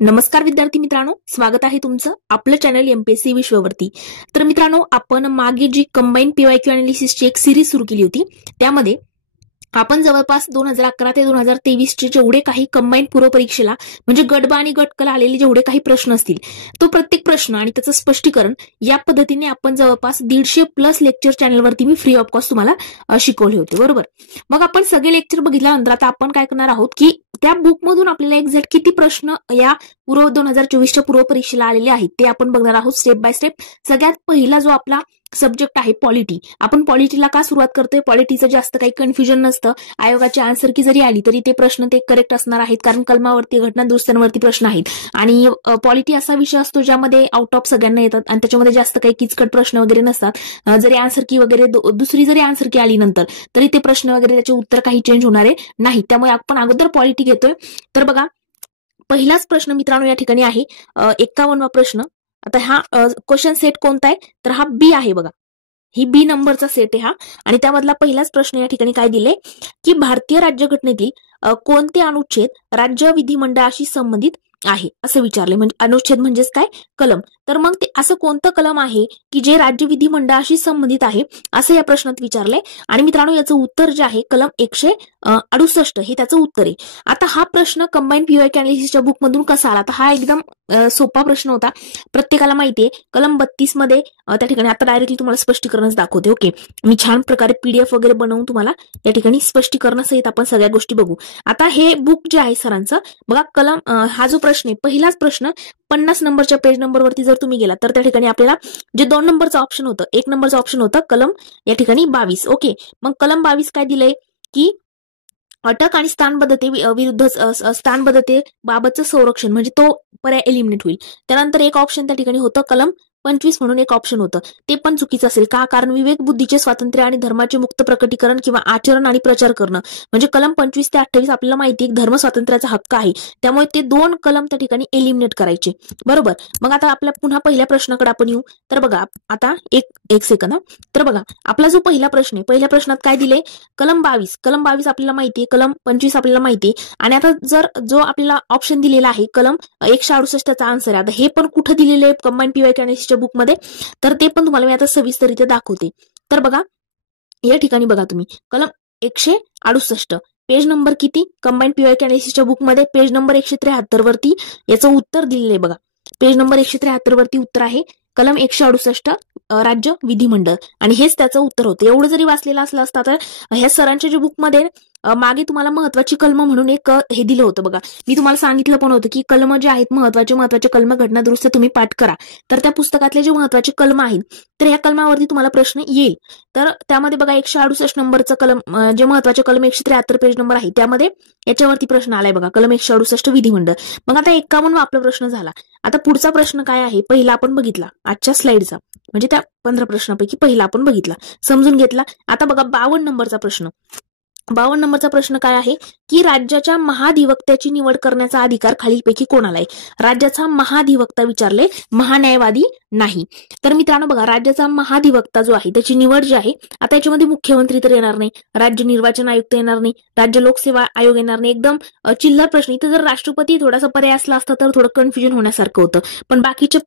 नमस्कार विद्यार्थी मित्रांनो, स्वागत आहे तुमचं आपलं चॅनल एमपीएससी विश्ववरती। तर मित्रांनो, आपण मागे जी कंबाईन पीवायक्यू अनालिसिसची एक सिरीज सुरू केली होती, त्यामध्ये आपण जवळपास 2011 ते 2023 चे जेवढे काही कंबाईन पूर्व परीक्षेला म्हणजे गट ब आणि गट क ला आलेले जेवढे काही प्रश्न असतील, तो प्रत्येक प्रश्न आणि त्याचं स्पष्टीकरण या पद्धतीने आपण जवळपास 150+ लेक्चर चॅनलवरती मी फ्री ऑफ कॉस्ट तुम्हाला शिकवले होते, बरोबर। मग आपण सगळे लेक्चर बघितल्यानंतर आता आपण काय करणार आहोत की त्या बुकमधून आपल्याला एक्झॅक्ट किती प्रश्न या पूर्व 2024च्या पूर्व परीक्षेला आलेले आहेत ते आपण बघणार आहोत स्टेप बाय स्टेप। सगळ्यात पहिला जो आपला सब्जेक्ट आहे पॉलिटी, आपण पॉलिटीला का सुरुवात करतोय, पॉलिटीचं जास्त काही कन्फ्युजन नसतं, आयोगाची आन्सर की जरी आली तरी ते प्रश्न ते करेक्ट असणार आहेत, कारण कलमावरती घटना दुरुस्त्यांवरती प्रश्न आहेत। आणि पॉलिटी असा विषय असतो ज्यामध्ये आउट ऑफ सगळ्यांना येतात आणि त्याच्यामध्ये जास्त काही किचकट प्रश्न वगैरे नसतात। जरी आन्सर की वगैरे दुसरी जरी आन्सर की आली नंतर तरी ते प्रश्न वगैरे त्याचे उत्तर काही चेंज होणारे नाही, त्यामुळे आपण अगोदर पॉलिटी घेतोय। तर बघा, पहिलाच प्रश्न मित्रांनो या ठिकाणी आहे 51वा प्रश्न। आता हा क्वेश्चन सेट कोणता आहे, तर हा बी आहे बघा, ही बी नंबरचा सेट आहे हा। आणि त्यामधला पहिलाच प्रश्न या ठिकाणी काय दिले की भारतीय राज्यघटनेतील कोणते अनुच्छेद राज्य विधिमंडळाशी संबंधित आहे असं विचारले। म्हणजे अनुच्छेद म्हणजेच काय, कलम। तर मग ते असं कोणतं कलम आहे की जे राज्य विधिमंडळाशी संबंधित आहे असं या प्रश्नात विचारलंय। आणि मित्रांनो, याचं उत्तर जे आहे कलम 168 हे त्याचं उत्तर आहे। आता हा प्रश्न कंबाईन पीवायक्यू अनालिसिसच्या बुक मधून कसा आला, तर हा एकदम सोपा प्रश्न होता, प्रत्येकाला माहितीये। कलम 32 मध्ये त्या ठिकाणी आता डायरेक्टली तुम्हाला स्पष्टीकरणच दाखवते। ओके, मी छान प्रकारे पीडीएफ वगैरे बनवून तुम्हाला या ठिकाणी स्पष्टीकरणासहित आपण सगळ्या गोष्टी बघू। आता हे बुक जे आहे सरांचं बघा, कलम हा जो प्रश्न आहे, पहिलाच प्रश्न 50 नंबरच्या पेज नंबरवरती जर तुम्ही गेला तर त्या ठिकाणी आपल्याला जे 2 नंबरचं ऑप्शन होतं, 1 नंबरचं ऑप्शन होतं कलम या ठिकाणी 22। ओके, मग कलम 22 काय दिलंय की अटक आणि स्थानबद्धते विरुद्ध स्थानबद्धतेबाबतचं संरक्षण, म्हणजे तो पर्याय एलिमिनेट होईल। त्यानंतर एक ऑप्शन त्या ठिकाणी होतं कलम 25 म्हणून एक ऑप्शन होतं, ते पण चुकीचं असेल का, कारण विवेक बुद्धीचे स्वातंत्र्य आणि धर्माचे मुक्त प्रकटीकरण किंवा आचरण आणि प्रचार करणं, म्हणजे कलम 25 ते 28 आपल्याला माहिती आहे धर्म स्वातंत्र्याचा हक्क आहे, त्यामुळे ते 2 कलम त्या ठिकाणी एलिमिनेट करायचे, बरोबर। मग आता आपल्या पुन्हा पहिल्या प्रश्नाकडे आपण येऊ। तर बघा आता एक सेकंद, तर बघा आपला जो पहिला प्रश्न आहे, पहिल्या प्रश्नात काय दिले, कलम 22 आपल्याला माहिती आहे, कलम 25 आपल्याला माहिती आहे। आणि आता जर जो आपल्याला ऑप्शन दिलेला आहे कलम 168 चा आन्सर आहे, आता हे पण कुठं दिलेलं आहे कंबाईन पीवायक्यू अनालिसिसच्या बुक मध्ये, तर ते पण तुम्हाला मी आता सविस्तररित्या दाखवते। तर बघा या ठिकाणी बघा तुम्ही कलम 168 पेज नंबर किती कंबाईन पीवायक्यू अनालिसिसच्या बुक मध्ये, पेज नंबर 173 वरती याचं उत्तर दिलेलं आहे बघा। पेज नंबर 173 वरती उत्तर आहे कलम 168 राज्य विधिमंडळ, आणि हेच त्याचं उत्तर होतं। एवढं जरी वाचलेलं असलं असता तर ह्या सरांच्या जे बुकमध्ये मागे तुम्हाला महत्वाची कलम म्हणून एक हे दिलं होतं बघा, मी तुम्हाला सांगितलं पण होतं की कलम जे आहेत महत्वाचे कलम घटना दुरुस्त तुम्ही पाठ करा, तर त्या पुस्तकातले जे महत्वाचे कलम आहेत तर ह्या कलमावरती तुम्हाला प्रश्न येईल। तर त्यामध्ये बघा 168 नंबरचं कलम जे महत्वाचे कलम 173 पेज नंबर आहे त्यामध्ये याच्यावरती प्रश्न आलाय बघा, कलम 168 विधिमंडळ। मग आता 51 आपला प्रश्न झाला। आता पुढचा प्रश्न काय आहे, पहिला आपण बघितला आजच्या स्लाइडचा, म्हणजे त्या 15 प्रश्नापैकी पहिला आपण बघितला, समजून घेतला। आता बघा 52 नंबरचा प्रश्न, 52 नंबरचा प्रश्न काय आहे की राज्याच्या महाधिवक्त्याची निवड करण्याचा अधिकार खालीलपैकी कोणाला आहे। राज्याचा महाधिवक्ता विचारले, महान्यायवादी नाही। तर मित्रांनो बघा, राज्याचा महाधिवक्ता जो आहे त्याची निवड जी आहे, आता याच्यामध्ये मुख्यमंत्री तर येणार नाही, राज्य निर्वाचन आयुक्त येणार नाही, राज्य लोकसेवा आयोग येणार नाही, एकदम चिल्लर प्रश्न। इथे जर राष्ट्रपती थोडासा पर्याय असला असता तर थोडं कन्फ्युजन होण्यासारखं होतं, पण बाकीचे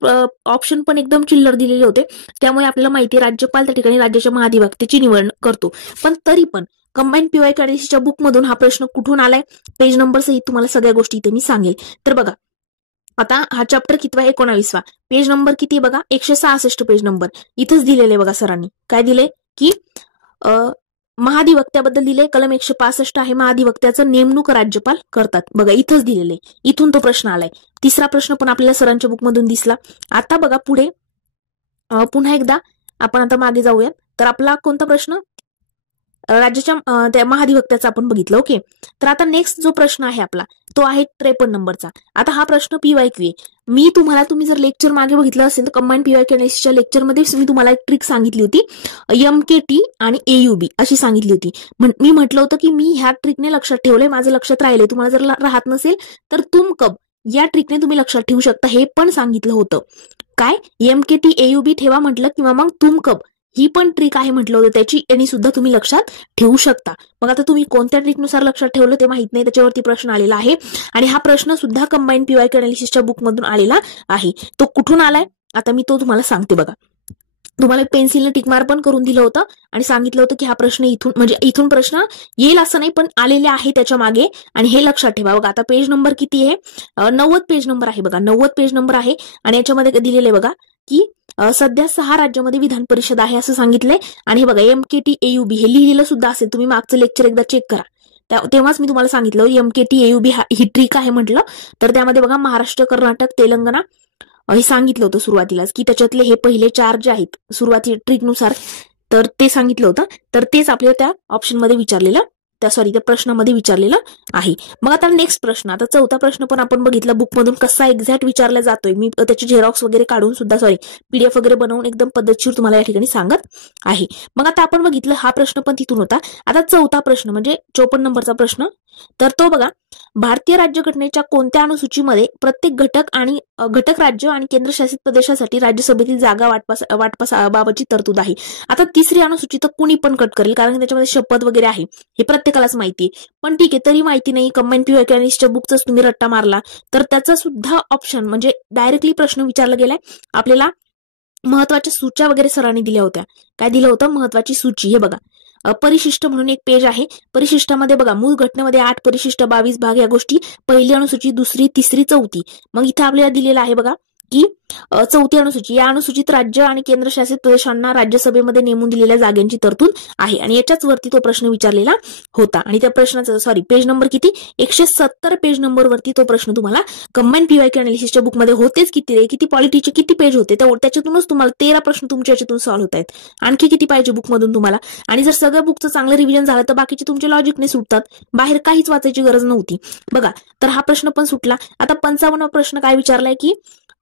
ऑप्शन पण एकदम चिल्लर दिलेले होते, त्यामुळे आपल्याला माहिती आहे राज्यपाल त्या ठिकाणी राज्याच्या महाधिवक्त्याची निवड करतो। पण तरी पण कंबाईन पीवायक्यू अनालिसिसच्या बुक मधून हा प्रश्न कुठून आलाय, पेज नंबर सहित तुम्हाला सगळ्या गोष्टी इथे मी सांगेल। तर बघा आता हा चॅप्टर कितवा, 19वा, पेज नंबर किती बघा 166 पेज नंबर, इथंच दिलेले बघा सरांनी काय दिले की महाधिवक्त्याबद्दल दिले, कलम 165 आहे, महाधिवक्त्याचं नेमणूक राज्यपाल करतात, बघा इथंच दिलेले, इथून तो प्रश्न आलाय। तिसरा प्रश्न पण आपल्याला सरांच्या बुक मधून दिसला। आता बघा पुढे पुन्हा एकदा आपण आता मागे जाऊयात, तर आपला कोणता प्रश्न, राज्याच्या त्या महाधिवक्त्याचा आपण बघितलं। ओके, तर आता नेक्स्ट जो प्रश्न आहे आपला तो आहे 53 नंबरचा। आता हा प्रश्न पीवायक्यू आहे, तुम्ही जर लेक्चर मागे बघितलं असेल तर कंबाईन पीवायक्यू अनालिसिसच्या लेक्चरमध्ये मी तुम्हाला एक ट्रिक सांगितली होती, MKT आणि AUB अशी सांगितली होती। मी म्हटलं होतं की मी ह्या ट्रिकने लक्षात ठेवलंय, माझं लक्षात राहिलंय, तुम्हाला जर राहत नसेल तर तुम कब या ट्रिकने तुम्ही लक्षात ठेवू शकता, हे पण सांगितलं होतं। काय MKT AUB ठेवा म्हटलं किंवा मग तुम कब ही पण ट्रिक आहे म्हटलं होतं, त्याची आणि सुद्धा तुम्ही लक्षात ठेवू शकता. मग आता तुम्ही कोणत्या ट्रिकनुसार लक्षात ठेवलं ते माहित नाही, त्याच्यावरती प्रश्न आलेला आहे. आणि हा प्रश्न सुद्धा कंबाईन पीवायक्यू अनालिसिसच्या बुकमधून आलेला आहे. तो कुठून आलाय आता मी तो तुम्हाला सांगते बघा. तुम्हाला पेन्सिलने टिकमार पण करून दिलं होतं आणि सांगितलं होतं की हा प्रश्न इथून म्हणजे इथून प्रश्न येईल असं नाही, पण आलेले आहे त्याच्या मागे. आणि हे लक्षात ठेवा बघा. आता पेज नंबर किती आहे? 90 पेज नंबर आहे बघा. 90 पेज नंबर आहे आणि याच्यामध्ये दिलेलं आहे बघा की सध्या 6 राज्यामध्ये विधान परिषद आहे असं सांगितलंय. आणि हे बघा MKTAUB हे लिहिलेलं सुद्धा असेल, तुम्ही मागचं लेक्चर एकदा चेक करा. तेव्हाच मी तुम्हाला सांगितलं MKTAUB ही ट्रिक आहे म्हटलं. तर त्यामध्ये बघा महाराष्ट्र, कर्नाटक, तेलंगणा हे सांगितलं होतं सुरुवातीलाच की त्याच्यातले हे पहिले 4 जे आहेत सुरुवाती ट्रिकनुसार, तर ते सांगितलं होतं. तर तेच आपल्याला त्या ऑप्शनमध्ये विचारलेलं त्या प्रश्नामध्ये विचारलेलं आहे. मग आता नेक्स्ट प्रश्न, आता चौथा प्रश्न पण आपण बघितला बुकमधून कसा एक्झॅक्ट विचारला जातोय. मी त्याचे झेरॉक्स वगैरे काढून सुद्धा PDF वगैरे बनवून एकदम पद्धतशीर तुम्हाला या ठिकाणी सांगत आहे. मग आता आपण बघितलं हा प्रश्न पण तिथून होता. आता चौथा प्रश्न म्हणजे 54 नंबरचा प्रश्न, तर तो बघा भारतीय राज्यघटनेच्या कोणत्या अनुसूचीमध्ये प्रत्येक घटक राज्य आणि केंद्रशासित प्रदेशासाठी राज्यसभेतील जागा वाटपाबाबतची तरतूद आहे. आता तिसरी अनुसूची तर कुणी पण कट करेल कारण त्याच्यामध्ये शपथ वगैरे आहे, हे प्रत्येकालाच माहिती आहे. पण ठीक आहे, तरी माहिती नाही कंबाईन पीवायक्यू अनालिसिसच्या बुकचाच तुम्ही रट्टा मारला तर त्याचा सुद्धा ऑप्शन म्हणजे डायरेक्टली प्रश्न विचारला गेलाय आपल्याला. महत्वाच्या सूच्या वगैरे सरांनी दिल्या होत्या. काय दिलं होतं? महत्वाची सूची. हे बघा परिशिष्ट म्हणून एक पेज आहे. परिशिष्टामध्ये बघा मूळ घटनेमध्ये 8 परिशिष्ट, 22 भाग या गोष्टी, पहिली अनुसूची, दुसरी, तिसरी, चौथी. मग इथे आपल्याला दिलेलं आहे बघा की चौथी अनुसूची, या अनुसूचित राज्य आणि केंद्रशासित प्रदेशांना राज्यसभेमध्ये नेमून दिलेल्या जागांची तरतूद आहे. आणि याच्याच वरती तो प्रश्न विचारलेला होता. आणि त्या प्रश्नाचा पेज नंबर किती? 170 पेज नंबर वरती तो प्रश्न तुम्हाला कंबाईन पीवायक्यू अनालिसिसच्या बुकमध्ये होतेच. किती पॉलिटीचे किती पेज होते, त्याच्यातूनच तुम्हाला 13 प्रश्न तुमच्या याच्यातून सॉल्व्ह होत आहेत. आणखी किती पाहिजे बुकमधून तुम्हाला? आणि जर सगळं बुकचं चांगलं रिव्हिजन झालं तर बाकीचे तुमचे लॉजिकने सुटतात, बाहेर काहीच वाचायची गरज नव्हती बघा. तर हा प्रश्न पण सुटला. आता 55 प्रश्न काय विचारलाय की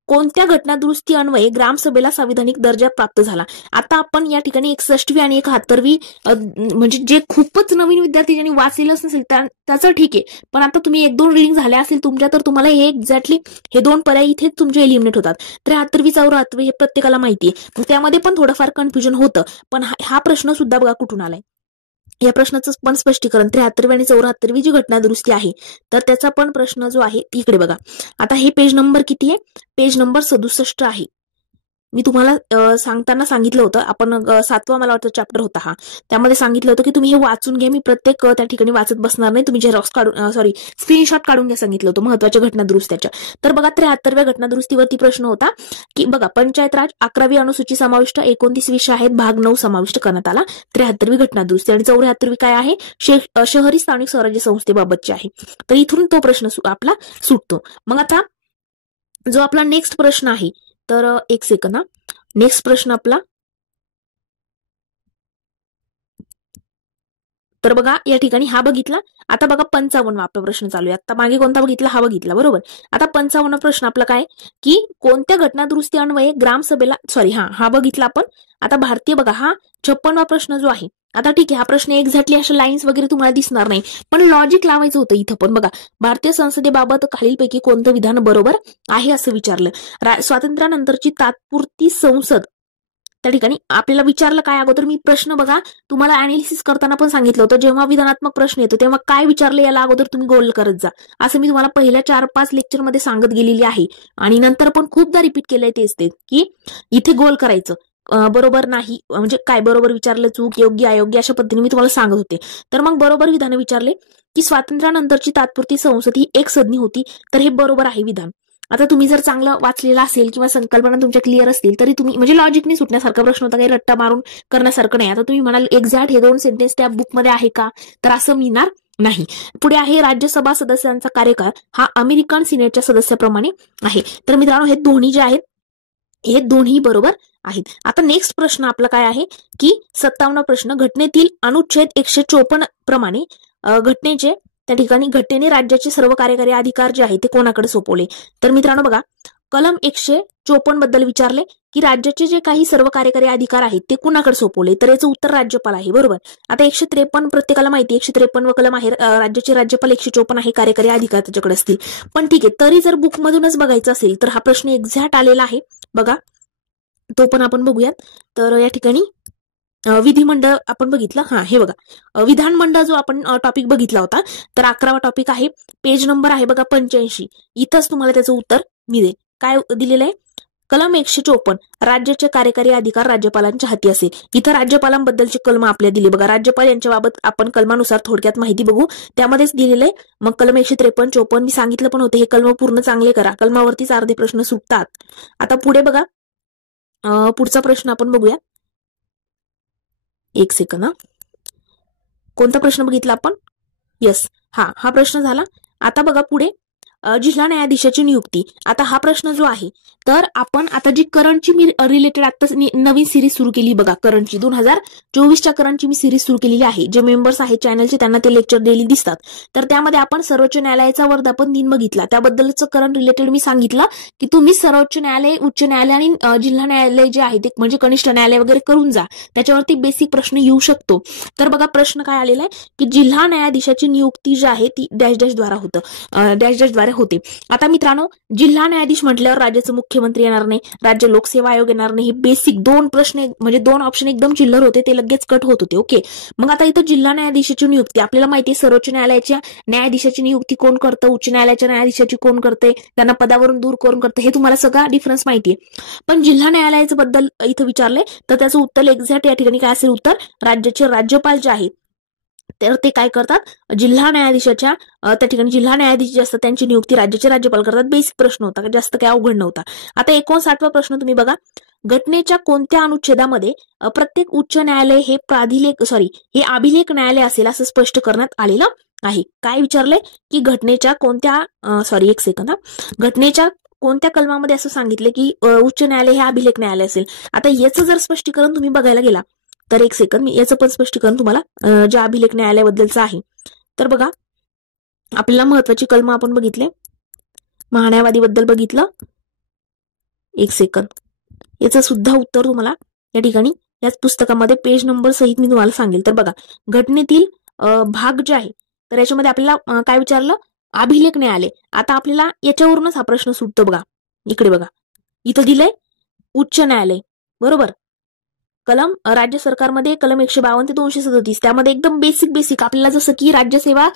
कोणत्या घटना दुरुस्ती अन्वये ग्रामसभेला संविधानिक दर्जा प्राप्त झाला? आता आपण या ठिकाणी 61वी आणि 71वी म्हणजे जे खूपच नवीन विद्यार्थी ज्यांनी वाचलेलंच नसेल त्याचं ठीक आहे, पण आता तुम्ही 1-2 रिडिंग झाल्या असेल तुमच्या तर तुम्हाला हे एक्झॅक्टली हे 2 पर्याय इथेच तुमचे एलिमिनेट होतात. 73वी 74वी हे प्रत्येकाला माहिती आहे. त्यामध्ये पण थोडंफार कन्फ्युजन होतं, पण हा प्रश्न सुद्धा बघा कुठून आलाय. या प्रश्नाचं पण स्पष्टीकरण 73वी आणि 74वी जी घटना दुरुस्ती आहे तर त्याचा पण प्रश्न जो आहे इकडे बघा. आता हे पेज नंबर किती आहे? पेज नंबर 67 आहे. मी तुम्हाला सांगताना सांगितलं होतं, आपण 7वा मला वाटतं चॅप्टर होता हा, त्यामध्ये सांगितलं होतं की तुम्ही हे वाचून घ्या. मी प्रत्येक त्या ठिकाणी वाचत बसणार नाही, तुम्ही झेरॉक्स काढून स्क्रीनशॉट काढून घ्या सांगितलं होतं महत्वाच्या घटना दुरुस्त्याच्या. तर बघा 73व्या घटना दुरुस्तीवरती प्रश्न होता की बघा पंचायत राज 11वी अनुसूची समाविष्ट, 29 विषय आहेत, भाग 9 समाविष्ट करण्यात आला. 73वी घटना दुरुस्ती. आणि 74वी काय आहे? शहरी स्थानिक स्वराज्य संस्थेबाबतची आहे. तर इथून तो प्रश्न आपला सुटतो. मग आता जो आपला नेक्स्ट प्रश्न आहे, तर एक सेकंद हा, नेक्स्ट प्रश्न आपला, तर बघा या ठिकाणी हा बघितला. आता बघा 55वा आपला प्रश्न चालू आहे. आता मागे कोणता बघितला? हा बघितला बरोबर. आता 55वा प्रश्न आपला काय की कोणत्या घटना दुरुस्ती अन्वये ग्रामसभेला हा बघितला आपण. आता भारतीय बघा हा 56वा प्रश्न जो आहे. आता ठीक आहे, हा प्रश्न एक्झॅक्टली अशा लाईन्स वगैरे तुम्हाला दिसणार नाही, पण लॉजिक लावायचं होतं इथं पण. बघा भारतीय संसदेबाबत खालीलपैकी कोणतं विधान बरोबर आहे असं विचारलं. स्वातंत्र्यानंतरची तात्पुरती संसद, त्या ठिकाणी आपल्याला विचारलं काय अगोदर मी प्रश्न बघा तुम्हाला अनालिसिस करताना पण सांगितलं होतं, जेव्हा विधानात्मक प्रश्न येतो तेव्हा काय विचारलं याला अगोदर तुम्ही गोल करत जा, असं मी तुम्हाला पहिल्या 4-5 लेक्चरमध्ये सांगत गेलेली आहे. आणि नंतर पण खूपदा रिपीट केलंय तेच की इथे गोल करायचं, बरोबर नाही म्हणजे काय, बरोबर विचारलं, चूक, योग्य, अयोग्य, अशा पद्धतीने मी तुम्हाला सांगत होते. तर मग बरोबर विधान विचारले की स्वातंत्र्यानंतरची तात्पुरती संसद ही एक सदनी होती, तर हे बरोबर आहे विधान. आता तुम्ही जर चांगलं वाचलेलं असेल किंवा संकल्पना तुमच्या क्लिअर असतील तरी तुम्ही म्हणजे लॉजिकनी सुटण्यासारखा प्रश्न होता, काही रट्टा मारून करण्यासारखं नाही. आता तुम्ही म्हणाल एक्झॅक्ट हे 2 सेंटेन्स त्या बुकमध्ये आहे का, तर असं मिळणार नाही. पुढे आहे राज्यसभा सदस्यांचा कार्यकाळ हा अमेरिकन सिनेटच्या सदस्याप्रमाणे आहे. तर मित्रांनो हे दोन्ही जे आहेत हे दोन्ही बरोबर आहेत. आता नेक्स्ट प्रश्न आपला काय आहे की 57वा प्रश्न, घटनेतील अनुच्छेद 154 प्रमाणे घटनेचे त्या ठिकाणी घटनेने राज्याचे सर्व कार्यकारी अधिकार जे आहे ते कोणाकडे सोपवले? तर मित्रांनो बघा कलम 154 बद्दल विचारले की राज्याचे जे काही सर्व कार्यकारी अधिकार आहेत ते कुणाकडे सोपवले, तर याचं उत्तर राज्यपाल आहे बरोबर. आता 153 प्रत्येकाला माहिती 153 व कलम आहे, राज्याचे राज्यपाल, 154 आहे कार्यकारी अधिकार त्याच्याकडे असतील. पण ठीक आहे, तरी जर बुकमधूनच बघायचं असेल तर हा प्रश्न एक्झॅक्ट आलेला आहे बघा, तो पण आपण बघूयात. तर या ठिकाणी विधिमंडळ आपण बघितलं. हे बघा विधानमंडळ जो आपण टॉपिक बघितला होता, तर 11वा टॉपिक आहे. पेज नंबर आहे बघा 85. इथंच तुम्हाला त्याचं उत्तर मिळेल. काय दिलेलं आहे? कलम 154 राज्याचे कार्यकारी अधिकार राज्यपालांच्या हाती असेल. इथं राज्यपालांबद्दलची कलम आपल्या दिली बघा. राज्यपाल यांच्याबाबत आपण कलमानुसार थोडक्यात माहिती बघू. त्यामध्येच दिलेलं आहे. मग कलम 153, 54 मी सांगितलं पण होते, हे कलम पूर्ण चांगले करा. कलमावरतीच अर्धे प्रश्न सुटतात. आता पुढे बघा पुढचा प्रश्न आपण बघूया. एक सेकंद. कोणता प्रश्न बघितला आपण? यस, हा प्रश्न झाला. आता बघा पुढे जिल्हा न्यायाधीशाची नियुक्ती. आता हा प्रश्न जो आहे, तर आपण आता जी करंटची मी रिलेटेड आता नवीन सिरीज सुरू केली बघा. करंटची 2024च्या करंटची मी सिरीज सुरू केलेली आहे. जे मेंबर्स आहेत चॅनलचे त्यांना ते लेक्चर डेली दिसतात. तर त्यामध्ये आपण सर्वोच्च न्यायालयाचा वर्धापन दिन बघितला. त्याबद्दलच करंट रिलेटेड मी सांगितलं की तुम्ही सर्वोच्च न्यायालय, उच्च न्यायालय आणि जिल्हा न्यायालय जे आहे ते म्हणजे कनिष्ठ न्यायालय वगैरे करून जा. त्याच्यावरती बेसिक प्रश्न येऊ शकतो. तर बघा प्रश्न काय आलेला आहे की जिल्हा न्यायाधीशाची नियुक्ती जी आहे ती डॅश डॅश द्वारा द्वारे होते. आता मित्रांनो, जिल्हा न्यायाधीश म्हटल्यावर राज्याचे मुख्यमंत्री येणार नाही, राज्य लोकसेवा आयोग येणार नाही. हे बेसिक 2 प्रश्न म्हणजे 2 ऑप्शन एकदम चिल्लर होते, ते लगेच कट होत होते. ओके, मग आता इथं जिल्हा न्यायाधीशाची नियुक्ती आपल्याला माहिती आहे. सर्वोच्च न्यायालयाच्या न्यायाधीशाची नियुक्ती कोण करतं, उच्च न्यायालयाच्या न्यायाधीशाची कोण करते, त्यांना पदावरून दूर कोण करतं, हे तुम्हाला सगळा डिफरन्स माहिती आहे. पण जिल्हा न्यायालयाच्या बद्दल इथं विचारलंय, तर त्याचं उत्तर एक्झॅक्ट या ठिकाणी काय असेल? उत्तर राज्याचे राज्यपाल जे आहेत तर ते काय करतात? जिल्हा न्यायाधीशाच्या त्या ठिकाणी जिल्हा न्यायाधीश जे असतात त्यांची नियुक्ती राज्याचे राज्यपाल करतात. बेसिक प्रश्न होता, जास्त काही अवघड नव्हता. आता 59वा प्रश्न तुम्ही बघा. घटनेच्या कोणत्या अनुच्छेदामध्ये प्रत्येक उच्च न्यायालय हे हे अभिलेख न्यायालय असेल असं स्पष्ट करण्यात आलेलं आहे? काय विचारलंय की घटनेच्या कोणत्या घटनेच्या कोणत्या कलमामध्ये असं सांगितलं की उच्च न्यायालय हे अभिलेख न्यायालय असेल? आता याचं जर स्पष्टीकरण तुम्ही बघायला गेला तर एक सेकंद, मी याचं पण स्पष्टीकरण तुम्हाला ज्या अभिलेख न्यायालयाबद्दलचं आहे. तर बघा आपल्याला महत्वाची कलम आपण बघितले. महान्यायवादीबद्दल बघितलं. एक सेकंद, याचं सुद्धा उत्तर तुम्हाला या ठिकाणी याच पुस्तकामध्ये पेज नंबर सहित मी तुम्हाला सांगेल. तर बघा घटनेतील भाग जे आहे तर याच्यामध्ये आपल्याला काय विचारलं? अभिलेख न्यायालय. आता आपल्याला याच्यावरूनच हा प्रश्न सुटतो बघा. इकडे बघा, इथं दिलंय उच्च न्यायालय, बरोबर. कलम राज्य सरकारमध्ये कलम 152 ते 237 त्यामध्ये एकदम बेसिक आपल्याला जसं की राज्यसेवा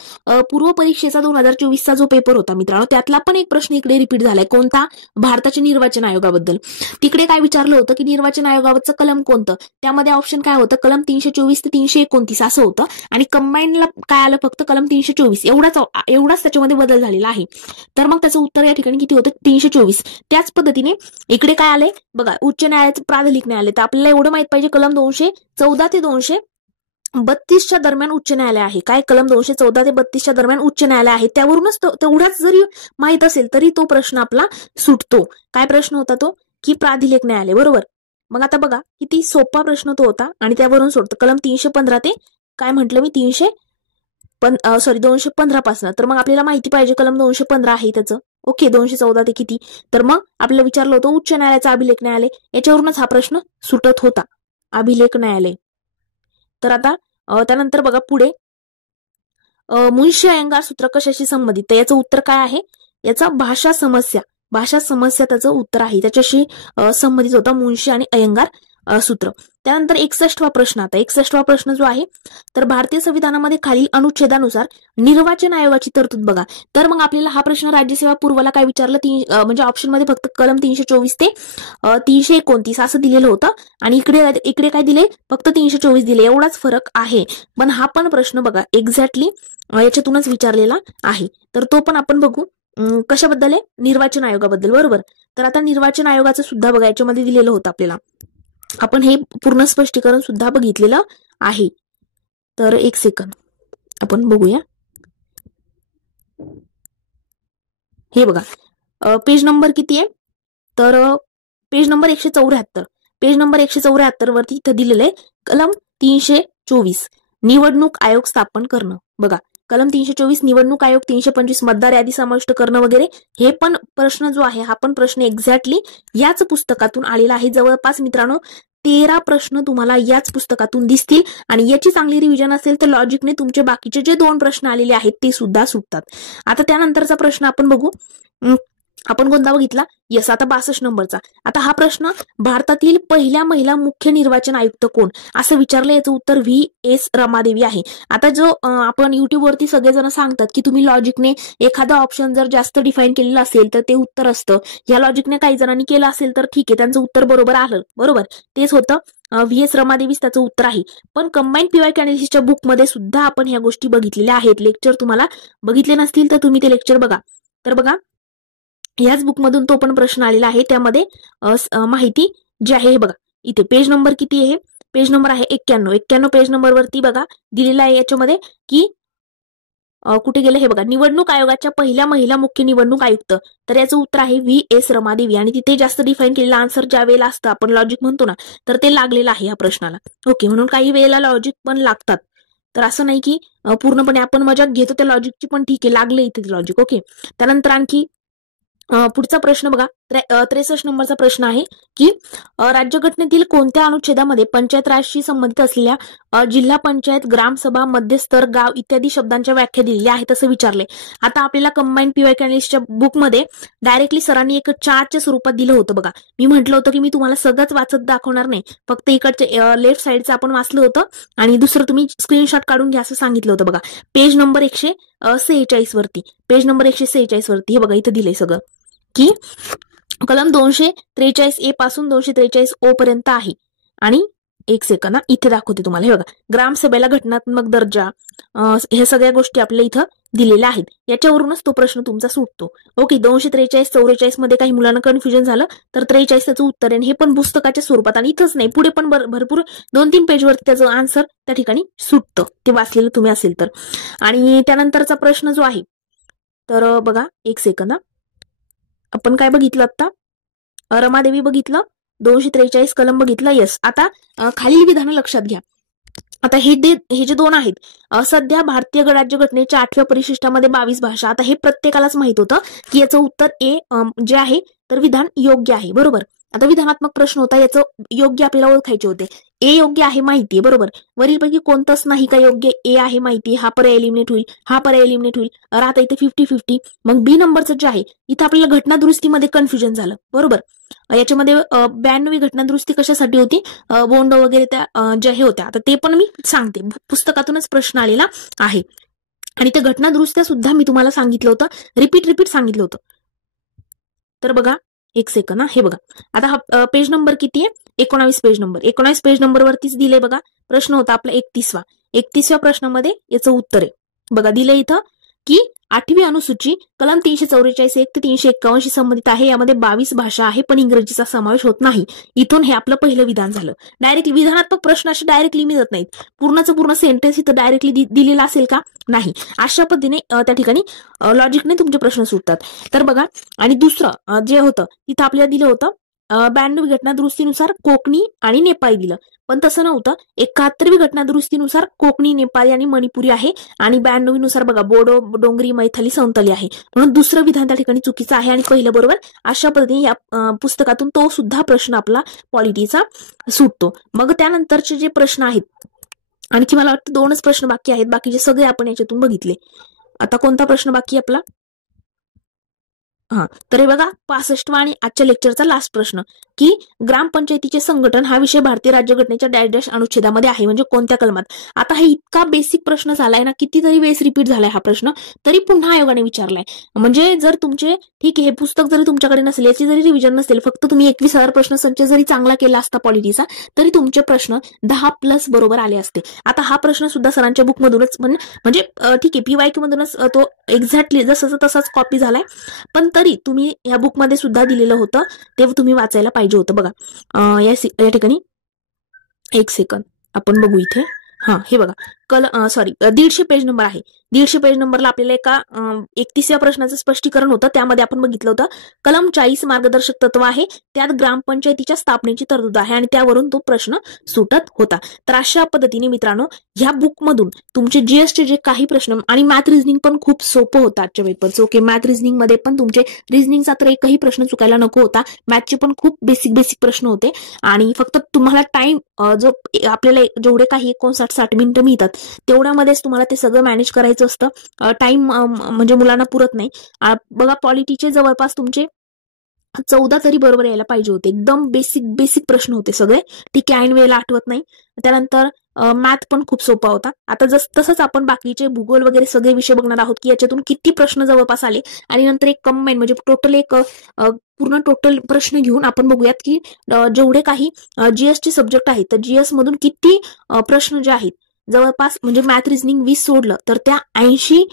पूर्व परीक्षेचा 2024चा जो पेपर होता मित्रांनो, त्यातला पण एक प्रश्न इकडे रिपीट झालाय. कोणता? भारताच्या निर्वाचन आयोगाबद्दल. तिकडे काय विचारलं होतं की निर्वाचन आयोगावरचं कलम कोणतं? त्यामध्ये ऑप्शन काय होतं? कलम 324 ते 329 असं होतं. आणि कंबाईनला काय आलं? फक्त कलम 324. एवढाच त्याच्यामध्ये बदल झालेला आहे. तर मग त्याचं उत्तर या ठिकाणी किती होतं? 324. त्याच पद्धतीने इकडे काय आलंय बघा, उच्च न्यायालयाचं प्राधिलिक न्यायालय. तर आपल्याला एवढं माहित पाहिजे कलम 214 ते 232च्या दरम्यान उच्च न्यायालय आहे. काय? कलम 214 ते 32च्या दरम्यान उच्च न्यायालय आहे. त्यावरूनच तेवढाच जरी माहित असेल तरी तो प्रश्न आपला सुटतो. काय प्रश्न होता तो? की प्राधिलेख न्यायालय, बरोबर. मग आता बघा किती सोपा प्रश्न तो होता आणि त्यावरून सोडतो. कलम 315 ते काय म्हटलं मी? 215 पासून. तर मग आपल्याला माहिती पाहिजे कलम 215 आहे त्याचं. ओके, 214 ते किती? तर मग आपल्याला विचारलं होतं उच्च न्यायालयाचा अभिलेख न्यायालय. याच्यावरूनच हा प्रश्न सुटत होता, अभिलेख न्यायालय. तर आता त्यानंतर बघा पुढे मुंशी अय्यंगार सूत्र कशाशी संबंधित? तर याचं उत्तर काय आहे? याचा भाषा समस्या त्याचं उत्तर आहे. त्याच्याशी संबंधित होता मुंशी आणि अय्यंगार सूत्र. त्यानंतर 61वा प्रश्न. आता 61वा प्रश्न जो आहे तर भारतीय संविधानामध्ये खालील अनुच्छेदानुसार निर्वाचन आयोगाची तरतूद बघा. तर मग आपल्याला हा प्रश्न राज्यसेवा पूर्वला काय विचारलं? म्हणजे ऑप्शन मध्ये फक्त कलम 324 ते 329 असं दिलेलं होतं आणि इकडे काय दिले? फक्त 324 दिले. एवढाच फरक आहे. पण हा पण प्रश्न बघा एक्झॅक्टली याच्यातूनच विचारलेला आहे. तर तो पण आपण बघू. कशाबद्दल आहे? निर्वाचन आयोगाबद्दल, बरोबर. तर आता निर्वाचन आयोगाचं सुद्धा बघा याच्यामध्ये दिलेलं होतं आपल्याला. आपण हे पूर्ण स्पष्टीकरण सुद्धा बघितलेलं आहे. तर एक सेकंद आपण बघूया. हे बघा पेज नंबर किती आहे? तर पेज नंबर 174. पेज नंबर 174 वरती इथं दिलेलं आहे कलम 324 निवडणूक आयोग स्थापन करणं. बघा कलम 324 निवडणूक आयोग, 325 मतदार यादी समाविष्ट करणं वगैरे. हे पण प्रश्न जो आहे हा पण प्रश्न एक्झॅक्टली याच पुस्तकातून आलेला आहे. जवळपास मित्रांनो 13 प्रश्न तुम्हाला याच पुस्तकातून दिसतील आणि याची चांगली रिव्हिजन असेल तर लॉजिकने तुमचे बाकीचे जे 2 प्रश्न आलेले आहेत ते सुद्धा सुटतात. आता त्यानंतरचा प्रश्न आपण बघू. आपण कोणता बघितला? यस. आता 62 नंबरचा. आता हा प्रश्न, भारतातील पहिल्या महिला मुख्य निर्वाचन आयुक्त कोण, असं विचारलं. याचं उत्तर V.S. रमादेवी आहे. आता जो आपण युट्यूबवरती सगळेजण सांगतात की तुम्ही लॉजिकने एखादा ऑप्शन जर जास्त डिफाईन केलेला असेल तर ते उत्तर असतं, या लॉजिकने काही जणांनी केलं असेल तर ठीक आहे, त्यांचं उत्तर बरोबर आलं. बरोबर, तेच होतं. V.S. रमादेवीच त्याचं उत्तर आहे. पण कंबाईन PYQ अनालिसिसच्या बुकमध्ये सुद्धा आपण ह्या गोष्टी बघितलेल्या आहेत. लेक्चर तुम्हाला बघितले नसतील तर तुम्ही ते लेक्चर बघा. तर बघा, याच बुकमधून तो पण प्रश्न आलेला आहे. त्यामध्ये माहिती जी आहे हे बघा, इथे पेज नंबर किती आहे? पेज नंबर आहे 91 पेज नंबरवरती बघा दिलेला आहे याच्यामध्ये की कुठे गेलं हे बघा, निवडणूक आयोगाच्या पहिल्या महिला मुख्य निवडणूक आयुक्त. तर याचं उत्तर आहे V.S. रमादेवी. आणि तिथे जास्त डिफाईन केलेलं आन्सर ज्या वेळेला असतं, आपण लॉजिक म्हणतो ना, तर ते लागलेलं आहे या प्रश्नाला. ओके, म्हणून काही वेळेला लॉजिक पण लागतात. तर असं नाही की पूर्णपणे आपण मजाक घेतो त्या लॉजिकची, पण ठीक आहे, लागलं इथे लॉजिक. ओके, त्यानंतर आणखी पुढचा प्रश्न बघा, 63 नंबरचा प्रश्न आहे की राज्यघटनेतील कोणत्या अनुच्छेदामध्ये पंचायत राजशी संबंधित असलेल्या जिल्हा पंचायत, ग्रामसभा, मध्यस्तर, गाव इत्यादी शब्दांच्या व्याख्या दिलेल्या आहेत असं विचारले. आता आपल्याला कंबाईन PYQ अनालिसिसच्या बुकमध्ये डायरेक्टली सरांनी एक चार्टच्या स्वरूपात दिलं होतं बघा. मी म्हटलं होतं की मी तुम्हाला सगळंच वाचत दाखवणार नाही, फक्त इकडचे लेफ्ट साईडचं आपण वाचलं होतं आणि दुसरं तुम्ही स्क्रीनशॉट काढून घ्या असं सांगितलं होतं बघा. पेज नंबर 146 वरती, पेज नंबर 146 वरती हे बघा, इथं दिलंय सगळं की कलम 243A पासून 243O पर्यंत आहे. आणि एक सेकंद इथे दाखवते तुम्हाला. हे बघा, ग्रामसभेला घटनात्मक दर्जा, ह्या सगळ्या गोष्टी आपल्या इथं दिलेल्या आहेत. याच्यावरूनच तो प्रश्न तुमचा सुटतो. ओके, 243-44 मध्ये काही मुलांना कन्फ्युजन झालं तर 43 त्याचं उत्तर आहे. हे पण पुस्तकाच्या स्वरूपात, आणि इथंच नाही, पुढे पण भरपूर 2-3 पेजवरती त्याचं आन्सर त्या ठिकाणी सुटतं, ते वाचलेलं तुम्ही असेल तर. आणि त्यानंतरचा प्रश्न जो आहे, तर बघा एक सेकंद, आपण काय बघितलं आता? रमादेवी बघितलं, 243 कलम बघितलं. यस. आता खालील विधानं लक्षात घ्या. आता हे जे दोन आहेत, सध्या भारतीय राज्यघटनेच्या 8व्या परिशिष्टामध्ये 22 भाषा. आता हे प्रत्येकालाच माहित होतं की याचं उत्तर ए जे आहे तर विधान योग्य आहे. बरोबर. आता विधानात्मक प्रश्न होता, याचं योग्य आपल्याला ओळखायचे होते. ए योग्य आहे माहितीये, बरोबर. वरीलपैकी कोणतंच नाही का योग्य? ए आहे माहिती, हा पर्याय एलिमिनेट होईल, हा पर्याय एलिमिनेट होईल. राहता इथे 50-50. मग बी नंबरचं जे आहे, इथं आपल्याला घटना दुरुस्तीमध्ये कन्फ्युजन झालं. बरोबर. याच्यामध्ये 92वी घटना दुरुस्ती कशासाठी होती? बोंड वगैरे त्या ज्या हे होत्या. आता ते पण मी सांगते, पुस्तकातूनच प्रश्न आलेला आहे. आणि त्या घटना दुरुस्त्या सुद्धा मी तुम्हाला सांगितलं होतं, रिपीट सांगितलं होतं. तर बघा एक सेकंद, हे बघा, आता हा पेज नंबर किती आहे? 19 पेज नंबर. 19 पेज नंबरवरतीच दिले बघा. प्रश्न होता आपला 31व्या प्रश्नामध्ये याचं उत्तर आहे बघा, दिलंय इथं की 8वी अनुसूची कलम 344(1) ते 351 संबंधित आहे. यामध्ये 22 भाषा आहे, पण इंग्रजीचा समावेश होत नाही. इथून हे आपलं पहिलं विधान झालं. डायरेक्टली विधानात्मक प्रश्न असे डायरेक्टली मिळत नाहीत. पूर्ण सेंटेन्स इथं डायरेक्टली दिलेला असेल का? नाही. अशा पद्धतीने त्या ठिकाणी लॉजिकने तुमचे प्रश्न सुटतात. तर बघा, आणि दुसरं जे होतं तिथं आपल्याला दिलं होतं 92वी घटना दुरुस्तीनुसार कोकणी आणि नेपाळी दिलं, पण तसं नव्हतं. 71वी घटना दुरुस्तीनुसार कोकणी, नेपाळी आणि मणिपुरी आहे. आणि 92वी नुसार बघा बोडो, डोंगरी, मैथली, संथाली आहे. म्हणून दुसरं विधान त्या ठिकाणी चुकीचं आहे आणि पहिलं बरोबर. अशा पद्धतीने या पुस्तकातून तो सुद्धा प्रश्न आपला पॉलिटीचा सुटतो. मग त्यानंतरचे जे प्रश्न आहेत, आणखी मला वाटतं 2च प्रश्न बाकी आहेत, बाकीचे सगळे आपण याच्यातून बघितले. आता कोणता प्रश्न बाकी आपला? तर हे बघा 65वा आणि आजच्या लेक्चरचा लास्ट प्रश्न की ग्रामपंचायतीचे संघटन हा विषय भारतीय राज्यघटनेच्या डॅश अनुच्छेदामध्ये आहे, म्हणजे कोणत्या कलमात? आता हा इतका बेसिक प्रश्न झालाय ना, कितीतरी वेळेस रिपीट झालाय हा प्रश्न, तरी पुन्हा आयोगाने विचारलाय. म्हणजे जर तुमचे ठीक आहे हे पुस्तक जरी तुमच्याकडे नसेल, याची जरी रिव्हिजन नसेल, फक्त तुम्ही 21,000 प्रश्नसंच जरी चांगला केला असता पॉलिटीचा, तरी तुमचे प्रश्न 10+ बरोबर आले असते. आता हा प्रश्न सुद्धा सरांच्या बुकमधूनच म्हणजे ठीक आहे PYQ मधूनच तो एक्झॅक्टली जसं तसाच कॉपी झालाय, पण तरी तुम्ही या बुकमध्ये सुद्धा दिलेलं होतं ते तुम्ही वाचायला पाहिजे होतं. बघा या ठिकाणी एक सेकंद आपण बघू इथे. हे बघा 150 पेज नंबर आहे. 150 पेज नंबरला आपल्याला एका 31व्या प्रश्नाचं स्पष्टीकरण होतं. त्यामध्ये आपण बघितलं होतं कलम 40 मार्गदर्शक तत्व आहे, त्यात ग्रामपंचायतीच्या स्थापनेची तरतूद आहे आणि त्यावरून तो प्रश्न सुटत होता. तर अशा पद्धतीने मित्रांनो ह्या बुकमधून तुमचे जीएसचे जे काही प्रश्न, आणि मॅथ रिझनिंग पण खूप सोपं होतं आजच्या पेपरचं. ओके, मॅथ रिझनिंग मध्ये पण तुमचे रिझनिंगचा तर एकही प्रश्न चुकायला नको होता. मॅथचे पण खूप बेसिक प्रश्न होते आणि फक्त तुम्हाला टाइम जो आपल्याला जेवढे काही 59-60 मिनिटं मिळतात असतात तेवढ्यामध्येच तुम्हाला ते सगळं मॅनेज करायचं असतं. टाइम म्हणजे मुलांना पुरत नाही. बघा पॉलिटीचे जवळपास तुमचे 14 तरी बरोबर यायला पाहिजे होते. एकदम बेसिक प्रश्न होते सगळे. ठीक आहे, ऐन वेळेला आठवत नाही. त्यानंतर मॅथ पण खूप सोपा होता. आता तसंच आपण बाकीचे भूगोल वगैरे सगळे विषय बघणार आहोत की याच्यातून किती प्रश्न जवळपास आले आणि नंतर एक कंबाईन म्हणजे पूर्ण टोटल प्रश्न घेऊन आपण बघूयात की जेवढे काही जीएसचे सब्जेक्ट आहेत तर जीएस मधून किती प्रश्न जे आहेत जवळपास म्हणजे मॅथ रिझनिंग 20 सोडलं तर त्या 80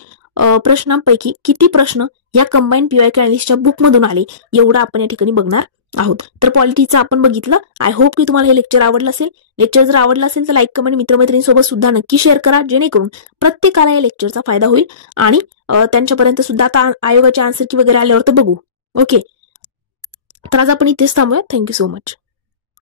प्रश्नांपैकी किती प्रश्न या कंबाईन पीवायक्यू अनालिस्टच्या बुकमधून आले एवढं आपण या ठिकाणी बघणार आहोत. तर पॉलिटीचं आपण बघितलं. आय होप की तुम्हाला हे लेक्चर आवडलं असेल. लेक्चर जर आवडलं असेल तर लाईक कमेंट मित्रमैत्रिणींसोबत सुद्धा नक्की शेअर करा जेणेकरून प्रत्येकाला या लेक्चरचा फायदा होईल आणि त्यांच्यापर्यंत सुद्धा आता आयोगाचे आन्सर की वगैरे आल्यावर तर बघू. ओके, तर आज आपण इथेच थांबूया. Thank you so much.